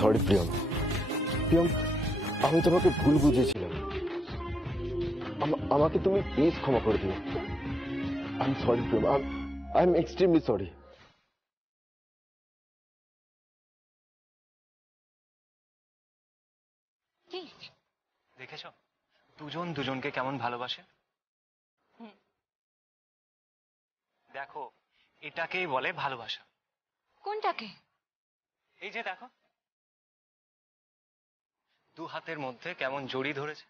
Sorry Priyam. Priyam, আমি তোমাকে ভুল বুঝেছিলাম। আমাকে তুমি প্লিজ ক্ষমা করে দিও। I am sorry Priyam, I am extremely sorry. দেখেছ দুজন দুজনকে কেমন ভালোবাসে। দেখো এটাকেই বলে ভালোবাসা। কোনটাকে? এই যে দেখো দু হাতের মধ্যে কেমন জড়ি ধরেছে।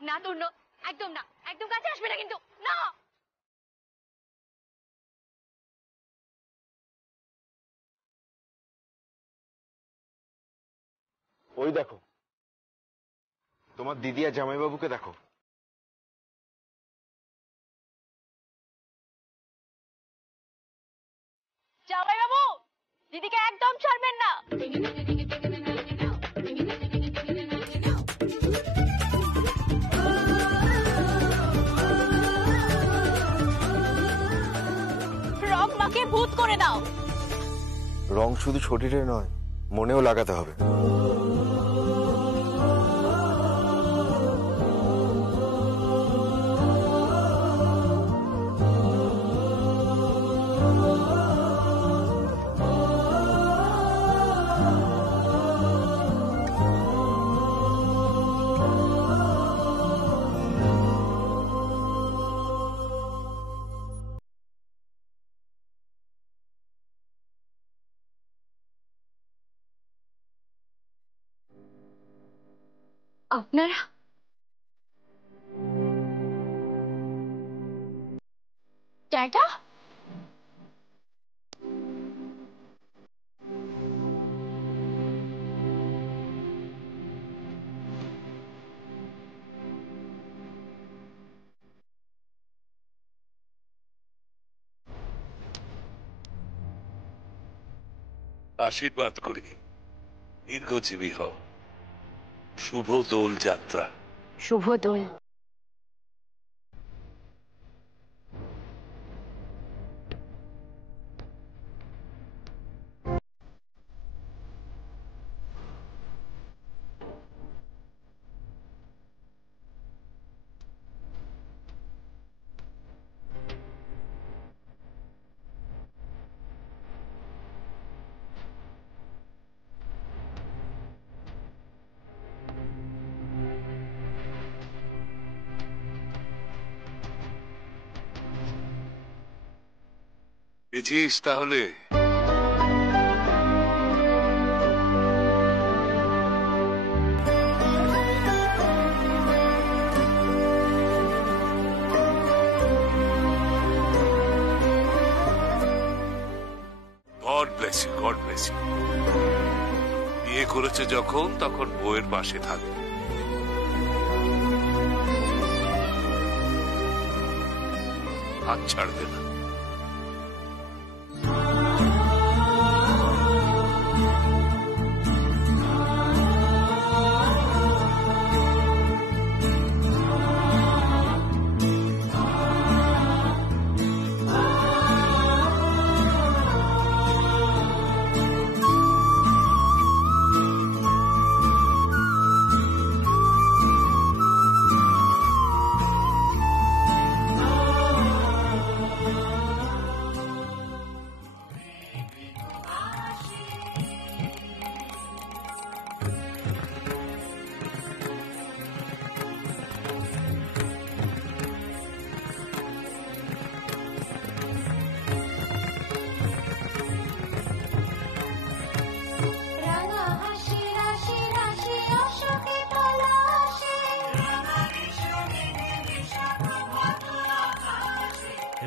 না দূর একদম না, একদম কাছে আসবে না কিন্তু, না। ওই দেখো তোমার দিদি আর জামাইবাবুকে দেখো। জামাইবাবু, দিদিকে একদম ছাড়বেন না। রং মাকে ভূত করে দাও। রং শুধু শরীরে নয়, মনেও লাগাতে হবে। আপনারা টাটা। আশীর্বাদ করি দীর্ঘজীবী হও। শুভ দোল যাত্রা। শুভ দোল। পেয়েছিস তাহলে? God bless you, God bless you. বিয়ে করেছে যখন তখন বউয়ের পাশে থাকবে, হাত ছাড়বে না।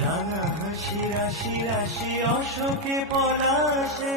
রাঙা হাসি রাশি রাশি অশোকে পলাশে।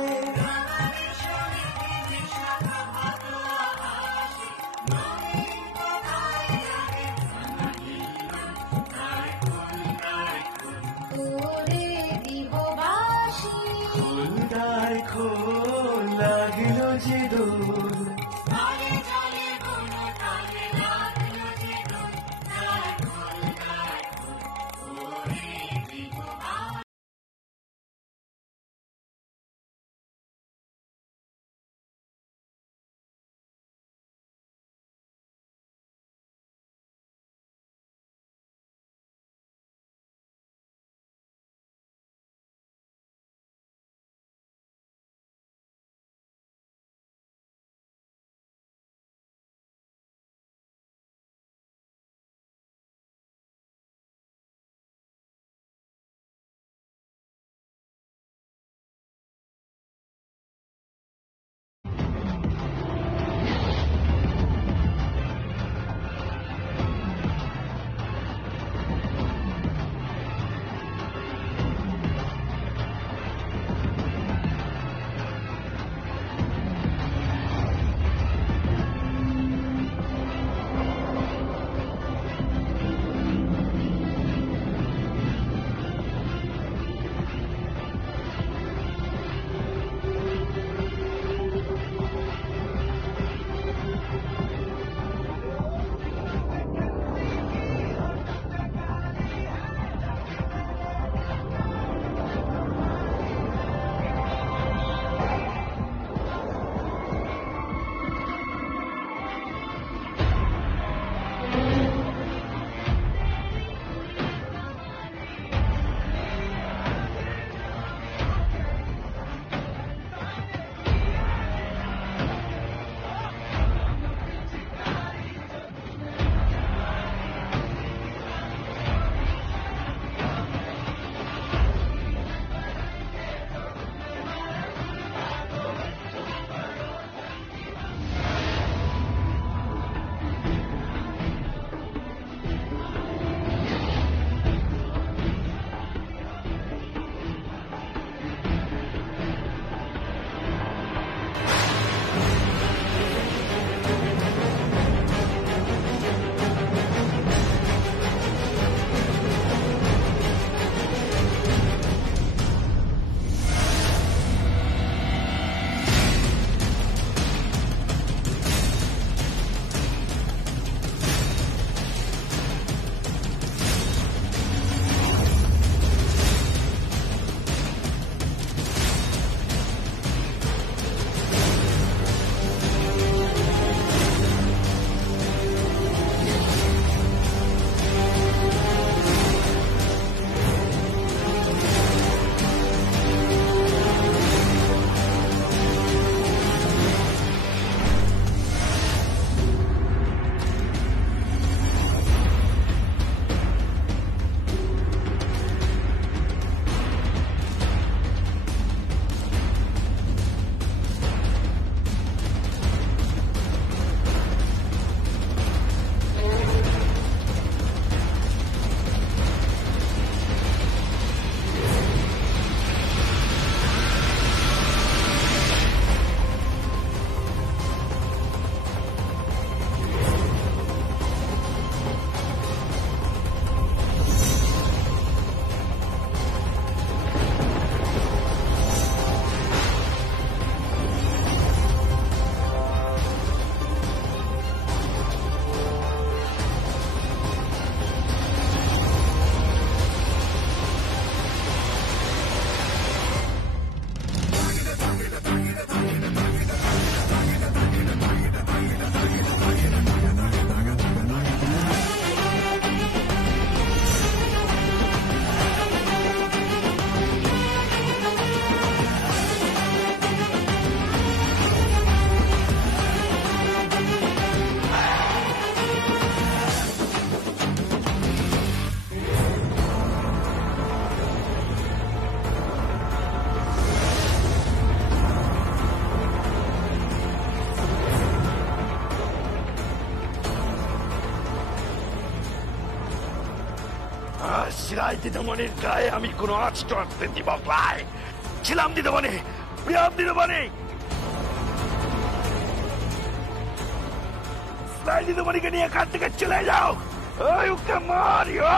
রায় দিদিমণির গায়ে আমি কোনো আঁচটা আসতে দিব ভাই। ছিলাম দিদিমণি, প্রিয়াম দিদিমণি। রায় দিদিমণিকে নিয়ে এখান থেকে চলে যাও। ওই ওকে মারিও।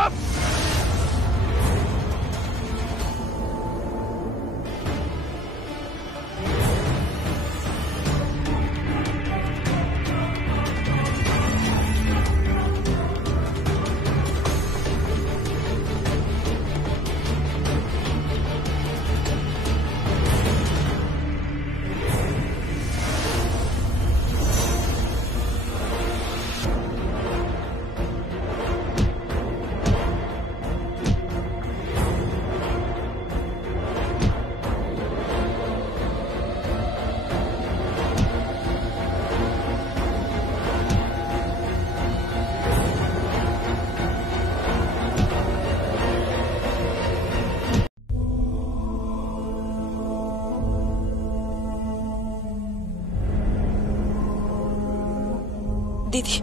দিদি,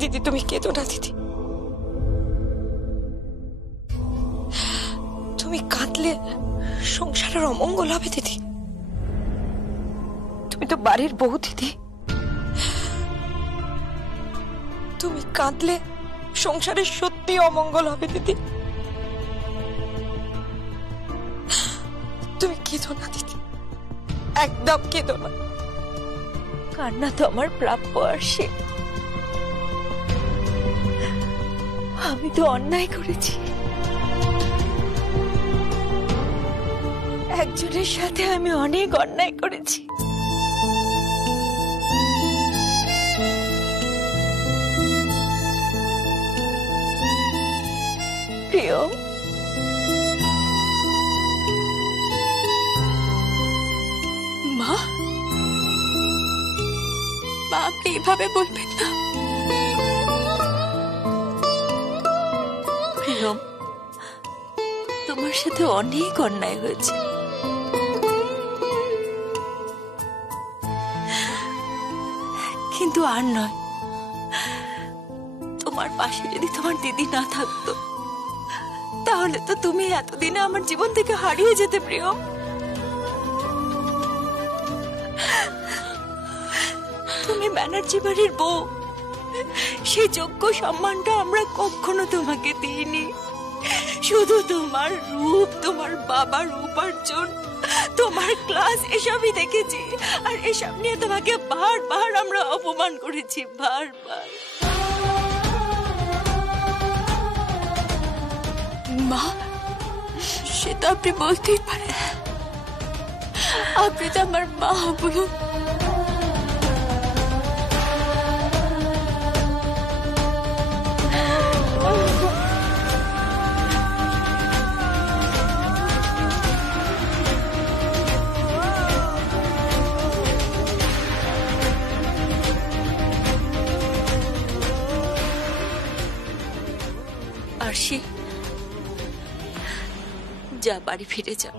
দিদি তুমি কেঁদো না দিদি। তুমি কাঁদলে সংসারের অমঙ্গল হবে দিদি। তুমি তো বাড়ির বউ দিদি, তুমি কাঁদলে সংসারের সত্যি অমঙ্গল হবে দিদি। তুমি কেঁদো না দিদি, একদম কেঁদো না। কান্না তো আমার প্রাপ্য আসে। আমি তো অন্যায় করেছি, একজনের সাথে আমি অনেক অন্যায় করেছি। প্রিয়, মা, আপনি এভাবে বলবেন না। প্রিয়ম, তোমার সাথে অনেক অন্যায় হয়েছে। কিন্তু আর নয়। তোমার পাশে যদি তোমার দিদি না থাকতো, তাহলে তো তুমি এতদিনে আমার জীবন থেকে হারিয়ে যেতে প্রিয়ম। তুমি ব্যানার্জি বাড়ির বউ, সেই যোগ্য সম্মানটা আমরা কখনো তোমাকে দিইনি। শুধু তোমার রূপ, তোমার বাবার উপার্জন, তোমার ক্লাস এসবই দেখেছি। আর এসব নিয়ে তোমাকে বারবার আমরা অপমান করেছি, বারবার। মা, সেটা আপনি বলতেই পারেন। আপনি তো আমার মা বলুন। আরশি, যা বাড়ি ফিরে যা।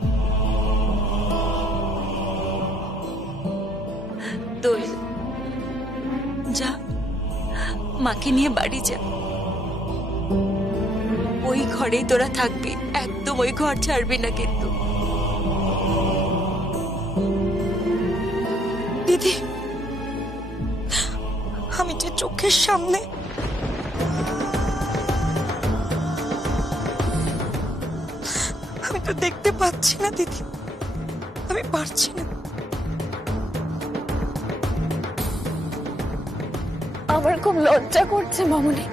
দোয়েল, যা মাকে নিয়ে বাড়ি যা। ওই ঘরেই তোরা থাকবি, একদম ওই ঘর ছাড়বি না কিন্তু। দিদি, আমি যে চোখের সামনে আমি তো দেখতে পাচ্ছি না দিদি, আমি পারছি না। আমার খুব লজ্জা করছে মামুনি,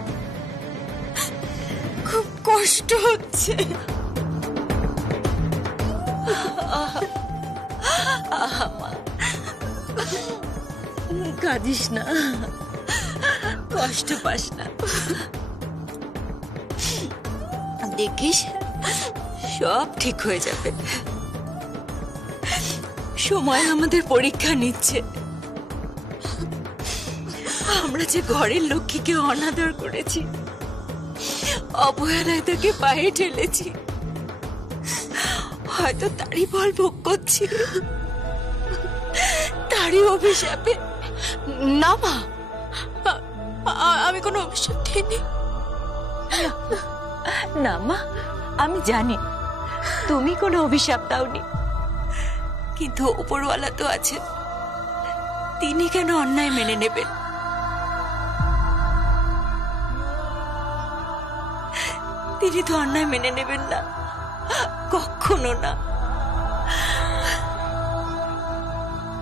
খুব কষ্ট হচ্ছে। কাঁদিস না, কষ্ট পাস না। দেখিস সব ঠিক হয়ে যাবে। সময় আমাদের পরীক্ষা নিচ্ছে। আমরা যে ঘরের লক্ষ্মীকে অনাদর করেছি, অবহেলায় তাকে পায়ে ঠেলেছি, হয়তো তারই ফল ভোগ করছি, তারই অভিশাপে। না মা, আমি কোনো অভিশাপ দিইনি। না মা, আমি জানি তুমি কোনো অভিশাপ দাওনি, কিন্তু উপরওয়ালা তো আছেন, তিনি কেন অন্যায় মেনে নেবেন? তিনি তো অন্যায় মেনে নেবেন না, কখনো না।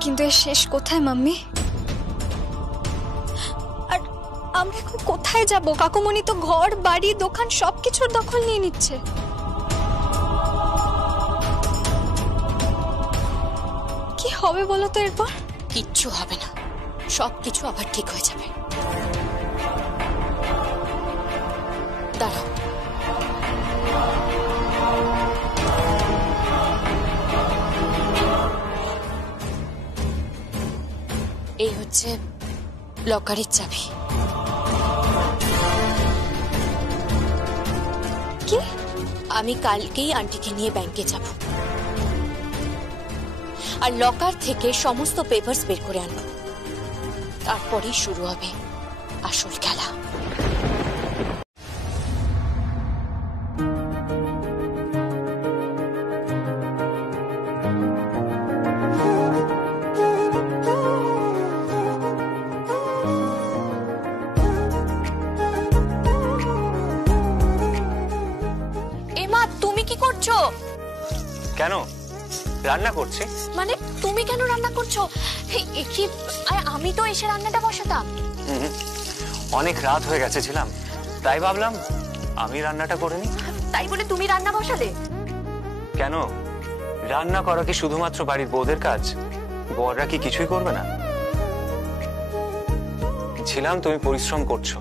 কিন্তু এর শেষ কোথায় মাম্মি? আর আমরা এখন কোথায় যাব? কাকুমণি তো ঘর বাড়ি দোকান সবকিছুর দখল নিয়ে নিচ্ছে। কি হবে বলো তো এরপর? কিচ্ছু হবে না, সবকিছু আবার ঠিক হয়ে যাবে। দাঁড়াও, এই হচ্ছে লকারের চাবি। কি? আমি কালকেই আন্টিকে নিয়ে ব্যাংকে যাব, আর লকার থেকে সমস্ত পেপারস বের করে আনবো, তারপরেই শুরু হবে আসল খেলা। এমা, তুমি কি করছো? কেন? রান্না করছি। মানে তুমি কেন রান্না করছো? কি, আমি তো এসে রান্নাটা বসাতাম। অনেক রাত হয়ে গেছে ছিলাম, তাই ভাবলাম আমি রান্নাটা করে নি। তাই বলে তুমি রান্না বসালে? কেন, রান্না করা কি শুধুমাত্র বাড়ির বউদের কাজ? বররা কি কিছুই করবে না? ছিলাম তুমি পরিশ্রম করছো,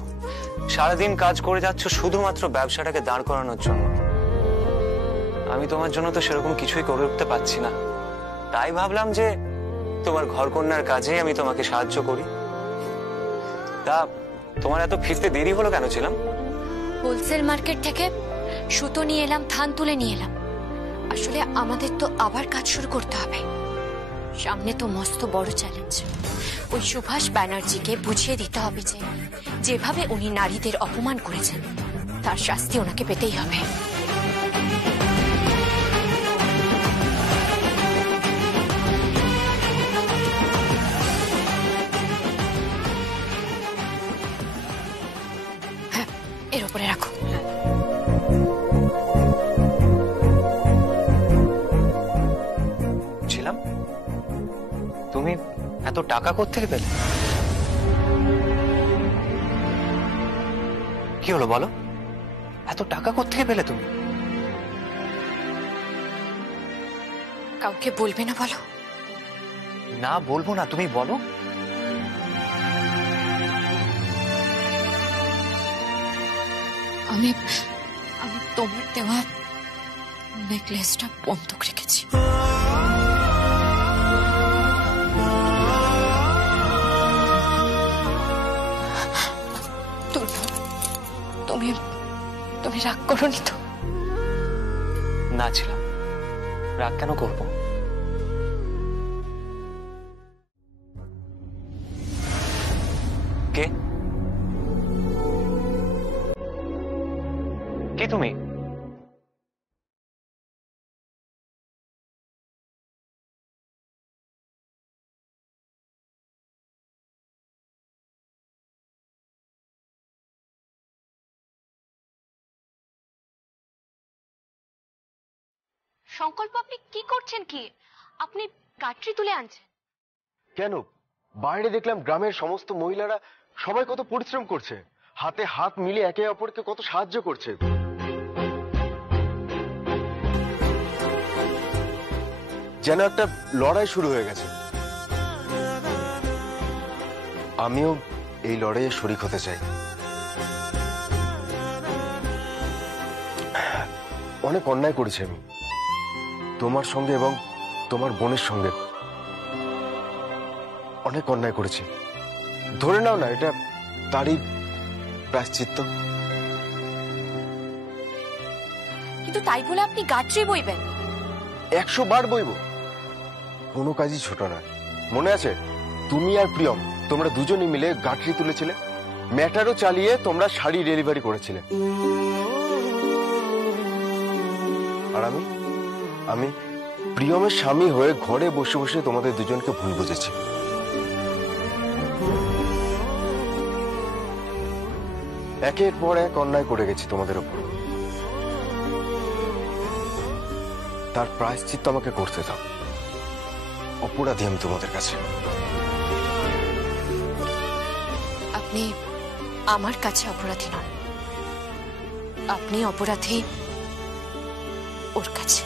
সারাদিন কাজ করে যাচ্ছ শুধুমাত্র ব্যবসাটাকে দাঁড় করানোর জন্য। আমি তোমার জন্য তো সেরকম কিছুই করে উঠতে পারছি না, তাই ভাবলাম যে তোমার ঘরকন্যার কাজে আমি তোমাকে সাহায্য করি। তা তোমার এত ফিরতে দেরি হলো কেন? ছিলাম হোলসেল মার্কেট থেকে সুতো নিয়ে এলাম, থান তুলে নিয়ে এলাম। আসলে আমাদের তো আবার কাজ শুরু করতে হবে, সামনে তো মস্ত বড় চ্যালেঞ্জ। ওই সুভাষ ব্যানার্জিকে বুঝিয়ে দিতে হবে যে যেভাবে উনি নারীদের অপমান করেছেন তার শাস্তি ওনাকে পেতেই হবে। হ্যাঁ, এর উপরে রাখো। ছিলাম, তুমি এত টাকা কোত্থেকে পেলে? কি হলো বলো, এত টাকা কোত্থেকে পেলে তুমি? কাউকে বলবে না বলো? না বলবো না, তুমি বলো। আমি তোমার দেওয়া নেকলেসটা বন্ধক রেখেছি। তুমি রাগ করোনি তো? না ছিলাম, রাগ কেন করবো? কে কে তুমি? সংকল্প, আপনি কি করছেন? কি আপনি গাটরি তুলে আনছেন? কেন? বাইরে দেখলাম গ্রামের সমস্ত মহিলারা সবাই কত পরিশ্রম করছে, হাতে হাত মিলিয়ে একে অপরকে কত সাহায্য করছে। যেন একটা লড়াই শুরু হয়ে গেছে। আমিও এই লড়াইয়ে শরিক হতে চাই। অনেক অন্যায় করেছি আমি তোমার সঙ্গে এবং তোমার বোনের সঙ্গে, অনেক অন্যায় করেছি। ধরে নাও না এটা তারই প্রায়শ্চিত্ত। কিন্তু তাই বলে আপনি গাটরি বইবেন? 100 বার বইব, কোনো কাজই ছোট নয়। মনে আছে তুমি আর প্রিয়ম, তোমরা দুজনই মিলে গাটরি তুলেছিলে? ম্যাটারও চালিয়ে তোমরা শাড়ি ডেলিভারি করেছিলে। আর আমি প্রিয়মের স্বামী হয়ে ঘরে বসে বসে তোমাদের দুজনকে ভুল বুঝেছি। একের পর এক অন্যায় করে গেছি তোমাদের উপর, তার প্রায়শ্চিত্ত আমাকে করতে দাও। অপরাধী আমি তোমাদের কাছে। আপনি আমার কাছে অপরাধী নন, আপনি অপরাধী ওর কাছে।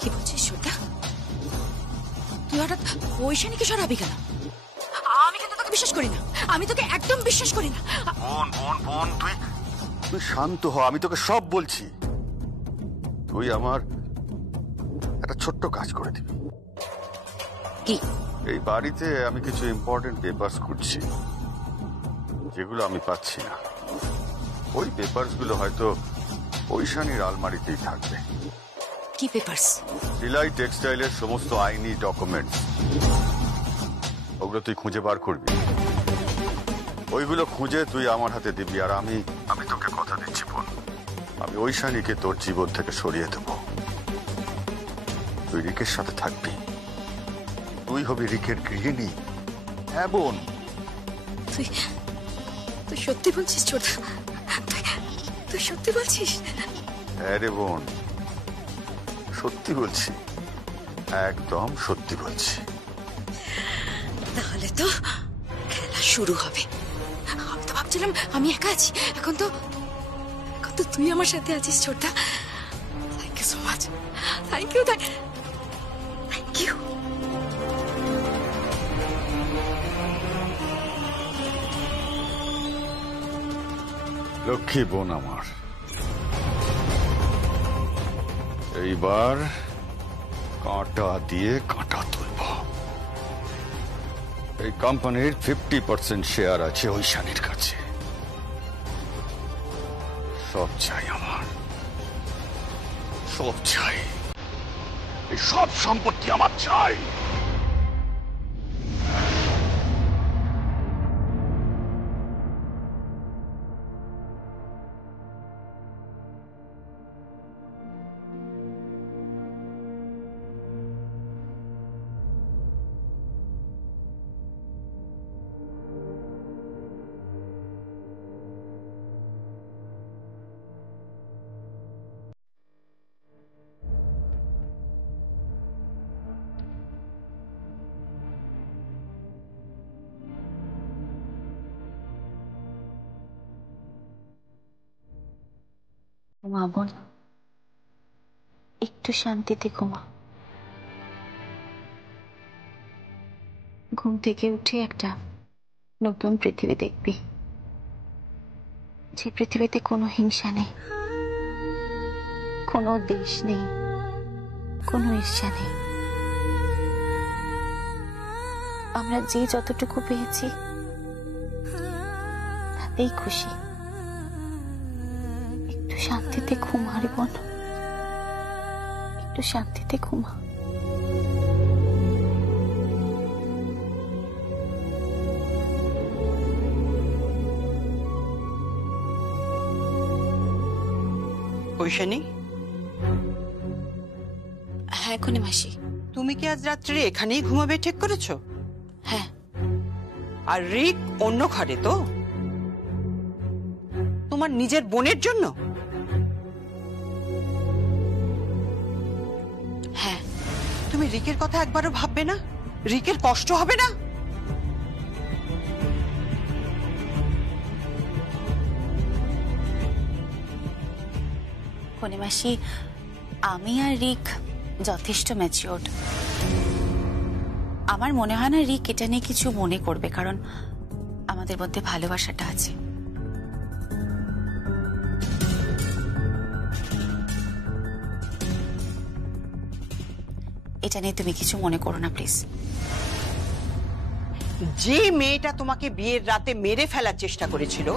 কি বলছিস শ্রদ্ধা? তুই হঠাৎ ঐশানীকে সরাবি কেন? আমি কিন্তু তোকে বিশ্বাস করি না, আমি তোকে একদম বিশ্বাস করি না। বোন তুই শান্ত হ, আমি তোকে সব বলছি। তুই আমার একটা ছোট্ট কাজ করে দিবি। কি? এই বাড়িতে আমি কিছু ইম্পর্টেন্ট পেপারস খুঁজছি, যেগুলো আমি পাচ্ছি না। ওই পেপারস গুলো হয়তো ঐশানীর আলমারিতেই থাকবে। কি পেপারস? সিলাই টেক্সটাইলের সমস্ত আইনি ডকুমেন্টস, ওগুলো তুই খুঁজে বার করবি। ওইগুলো খুঁজে তুই আমার হাতে দিবি। আর আমি তোকে কথা দিচ্ছি বোন, আমি ঐশানীকে তোর জীবন থেকে সরিয়ে দেব। তুই রিকের সাথে থাকবি, তুই হবি রিকের গৃহিণী। হ্যাঁ বোন। তুই সত্যি বলছিস ছোটা? তুই সত্যি বলছিস? হ্যাঁ রে বোন, সত্যি বলছি, একদম সত্যি বলছি। তাহলে তো খেলা শুরু হবে। আমি তো ভাবছিলাম আমি একা আছি, এখন তো তুই আমার সাথে আছিস ছোটা। Thank you so much. Thank you. লক্ষ্মী বোন আমার, এইবার কাঁটা দিয়ে কাঁটা তুলব। এই কোম্পানির 50% শেয়ার আছে ঐশানীর কাছে। সব চাই আমার, সব চাই, এই সব সম্পত্তি আমার চাই। মা বোন, একটু শান্তিতে ঘুমা। ঘুম থেকে উঠে একটা নতুন পৃথিবী দেখবি, যে পৃথিবীতে কোনো হিংসা নেই, কোনো দেশ নেই, কোনো ঈর্ষা নেই। আমরা যে যতটুকু পেয়েছি তাতেই খুশি। একটু শান্তিতে ঘুমা রে বোন, একটু শান্তিতে ঘুমা। ঐশানী, হ্যাঁ কোনে মাসি। তুমি কি আজ রাত্রে এখানেই ঘুমাবে ঠিক করেছো? হ্যাঁ। আর রিক অন্য ঘরে তো? তোমার নিজের বোনের জন্য? হ্যাঁ। তুমি রিকের কথা একবারও ভাববে না? রিকের কষ্ট হবে না? পূর্ণিমাসি, আমি আর রিক যথেষ্ট ম্যাচিওর্ড। আমার মনে হয় না রিক এটা নিয়ে কিছু মনে করবে, কারণ আমাদের মধ্যে ভালোবাসাটা আছে। এটা নিয়ে তুমি কিছু মনে করো না প্লিজ। যে মেয়েটা তোমাকে বিয়ের রাতে মেরে ফেলার চেষ্টা করেছিল,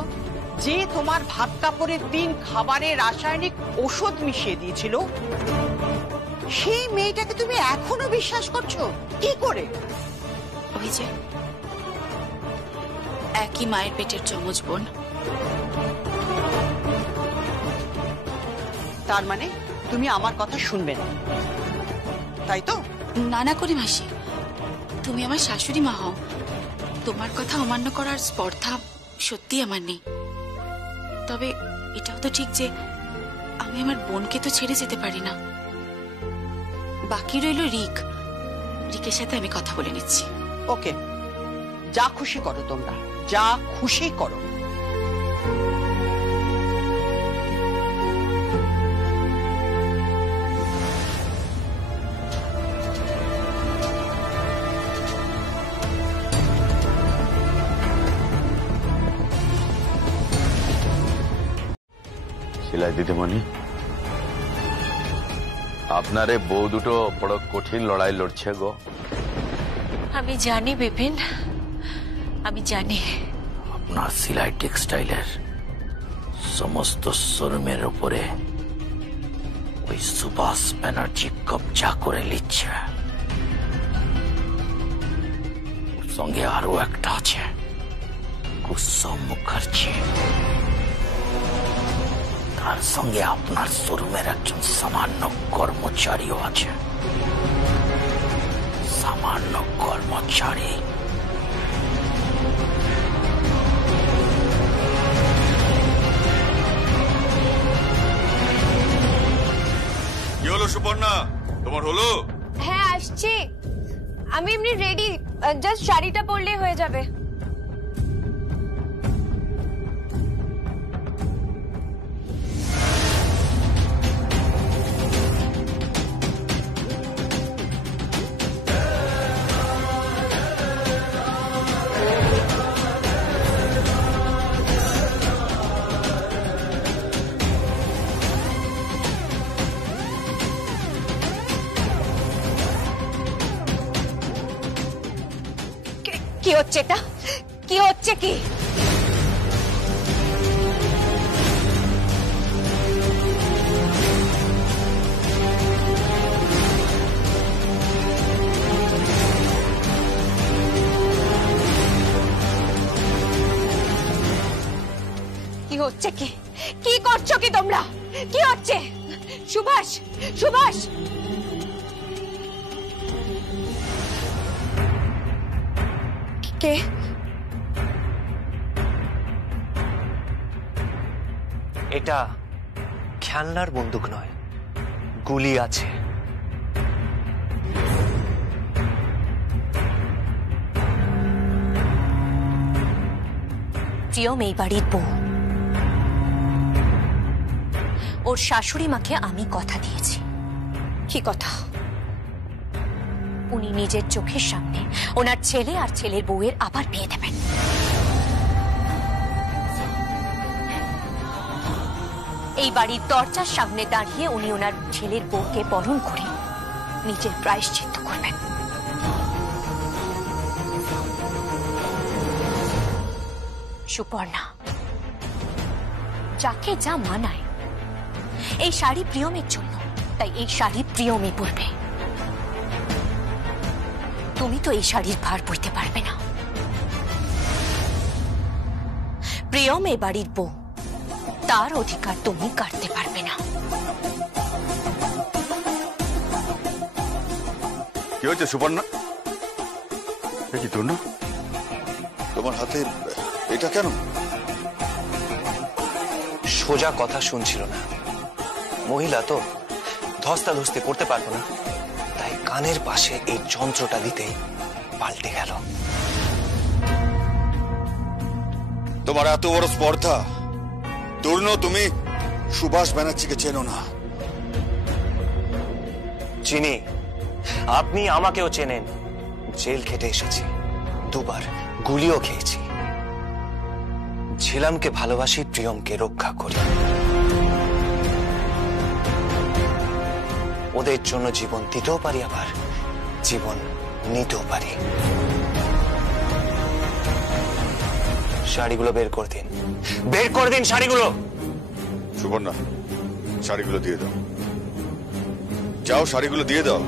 যে তোমার ভাত কাপড়ের 3 খাবারে রাসায়নিক ওষুধ মিশিয়ে দিয়েছিল, সেই মেয়েটাকে তুমি এখনো বিশ্বাস করছো কি করে? ওই যে একই মায়ের পেটের যমজ বোন। তার মানে তুমি আমার কথা শুনবে না, তাই তো? না না করি মাসি, তুমি আমার শাশুড়ি মা হও, তোমার কথা অমান্য করার স্পর্ধা সত্যি আমার নেই। তবে এটাও তো ঠিক যে আমি আমার বোনকে তো ছেড়ে যেতে পারি না। বাকি রইল রিক, রিকের সাথে আমি কথা বলে নিচ্ছি। ওকে, যা খুশি করো, তোমরা যা খুশি করো। শিলাই দিদিমণি, আপনারে বউ দুটো বড় কঠিন লড়াই লড়ছে গো। আমি জানি বিপিন, আমি জানি। আপনার সিলাই টেক্সটাইলের সমস্ত শোরুমের উপরে ওই সুভাষ ব্যানার্জি কবজা করে নিচ্ছে। ওর সঙ্গে আরো একটা আছে, কুসুম মুখার্জি। তার সঙ্গে আপনার শোরুমের একজন সামান্য কর্মচারীও আছে। সামান্য কর্মচারী। কি হলো সুপর্ণা, তোমার হলো? হ্যাঁ আসছি, আমি এমনি রেডি, জাস্ট শাড়িটা পরলেই হয়ে যাবে। কি হচ্ছে এটা? কি হচ্ছে কি? কি হচ্ছে কি? কি করছো কি তোমরা? কি হচ্ছে? সুভাষ, সুভাষ! কে? এটা খেলনার বন্দুক নয়, গুলি আছে। প্রিয়ম এই বাড়ির বউ, ওর শাশুড়ি মাকে আমি কথা দিয়েছি। কি কথা? উনি নিজের চোখের সামনে ওনার ছেলে আর ছেলের বউয়ের আবার বিয়ে দেবেন। এই বাড়ির দরজার সামনে দাঁড়িয়ে উনি ওনার ছেলের বউকে বরণ করে নিজের প্রায়শ্চিত্ত করবেন। সুপর্ণা, যাকে যা মানায়, এই শাড়ি প্রিয়মের জন্য, তাই এই শাড়ি প্রিয়মই পরবে। তুমি তো এই শাড়ির ভার বইতে পারবে না। প্রিয়ম এ বাড়ির বউ, তার অধিকার তুমি কাটতে পারবে না। কি হচ্ছে সুপর্ণা? কি তনু, তোমার হাতে এটা কেন? সোজা কথা শুনছিল না, মহিলা তো ধস্তাধস্তি করতে পারবো না, তাই কানের পাশে এই যন্ত্রটা দিতেই পাল্টে গেল। তোমার এত বড় স্পর্ধা? তরুণ, তুমি সুভাষ ব্যানার্জিকে চেনো না। চিনি, আপনি আমাকেও চেনেন। জেল খেটে এসেছি, দুবার গুলিও খেয়েছি। ঝিলামকে ভালোবাসি, প্রিয়মকে রক্ষা করি। ওদের জন্য জীবন দিতেও পারি, আবার জীবন নিতেও পারি। শাড়িগুলো বের করে দিন, বের করে দিন শাড়িগুলো। সুবর্ণা, শাড়িগুলো দিয়ে দাও। যাও, শাড়িগুলো দিয়ে দাও।